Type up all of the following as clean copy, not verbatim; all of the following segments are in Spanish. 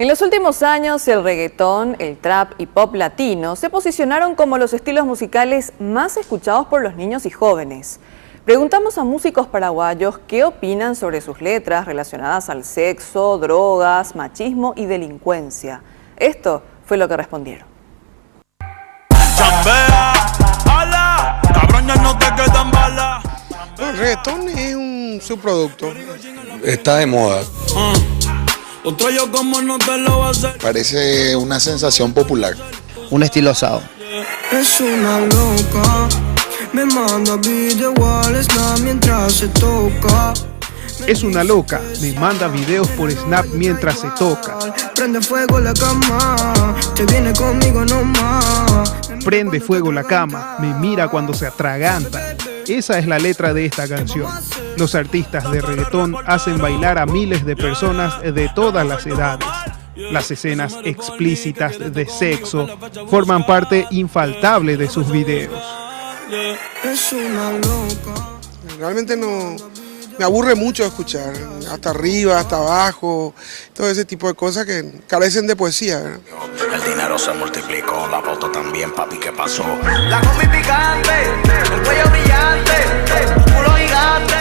En los últimos años, el reggaetón, el trap y pop latino se posicionaron como los estilos musicales más escuchados por los niños y jóvenes. Preguntamos a músicos paraguayos qué opinan sobre sus letras relacionadas al sexo, drogas, machismo y delincuencia. Esto fue lo que respondieron. El reggaetón es un subproducto. Está de moda. Parece una sensación popular. Un estilo osado. Es una loca, me manda video al Snap mientras se toca. Es una loca, me manda videos por Snap mientras se toca. Prende fuego la cama, te viene conmigo nomás. Prende fuego la cama, me mira cuando se atraganta. Esa es la letra de esta canción. Los artistas de reggaetón hacen bailar a miles de personas de todas las edades. Las escenas explícitas de sexo forman parte infaltable de sus videos. Es una loca. Realmente no me aburre mucho escuchar, hasta arriba, hasta abajo, todo ese tipo de cosas que carecen de poesía, ¿verdad? El dinero se multiplicó, la foto también, papi, ¿qué pasó? La combi picante, el cuello brillante, culo gigante.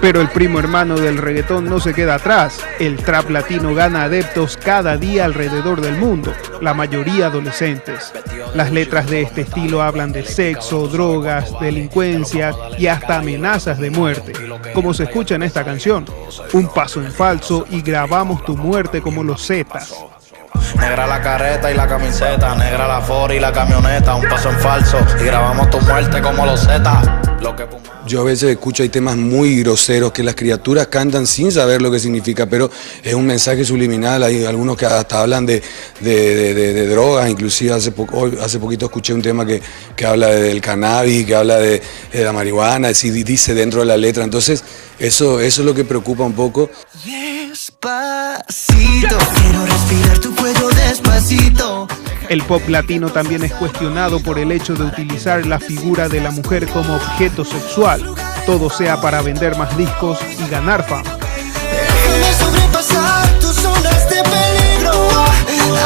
Pero el primo hermano del reggaetón no se queda atrás. El trap latino gana adeptos cada día alrededor del mundo, la mayoría adolescentes. Las letras de este estilo hablan de sexo, drogas, delincuencia y hasta amenazas de muerte, como se escucha en esta canción. Un paso en falso y grabamos tu muerte como los Zetas. Negra la careta y la camiseta, negra la Ford y la camioneta, un paso en falso y grabamos tu muerte como los Zetas. Yo a veces escucho, hay temas muy groseros que las criaturas cantan sin saber lo que significa, pero es un mensaje subliminal. Hay algunos que hasta hablan de drogas, inclusive hace poquito escuché un tema que habla del cannabis, que habla de la marihuana, dice dentro de la letra. Entonces eso es lo que preocupa un poco. Despacito, quiero respirar tu cuello despacito. El pop latino también es cuestionado por el hecho de utilizar la figura de la mujer como objeto sexual, todo sea para vender más discos y ganar fama. Déjame sobrepasar tus zonas de peligro,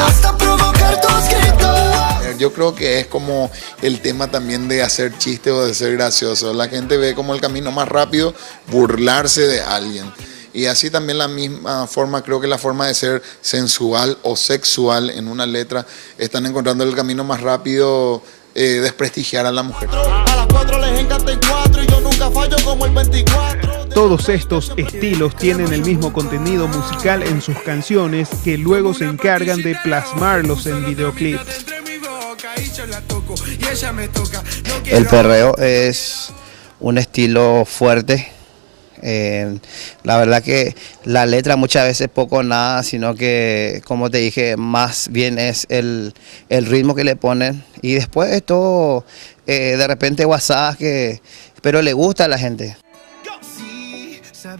hasta provocar tus gritos. Yo creo que es como el tema también de hacer chiste o de ser gracioso. La gente ve como el camino más rápido burlarse de alguien. Y así también la misma forma, creo que la forma de ser sensual o sexual en una letra, están encontrando el camino más rápido, desprestigiar a la mujer. A las 4 les encanta en 4 y yo nunca fallo como el 24. Todos estos estilos tienen el mismo contenido musical en sus canciones que luego se encargan de plasmarlos en videoclips. El perreo es un estilo fuerte. La verdad que la letra muchas veces poco o nada, sino que, como te dije, más bien es el ritmo que le ponen. Y después esto, de repente WhatsApp, pero le gusta a la gente.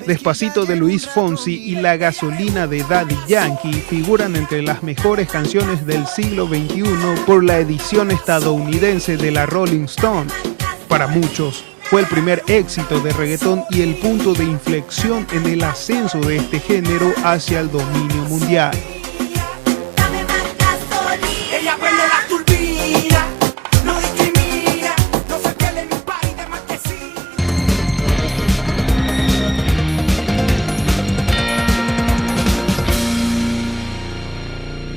Despacito de Luis Fonsi y La Gasolina de Daddy Yankee figuran entre las mejores canciones del siglo XXI por la edición estadounidense de la Rolling Stone. Para muchos, fue el primer éxito de reggaetón y el punto de inflexión en el ascenso de este género hacia el dominio mundial.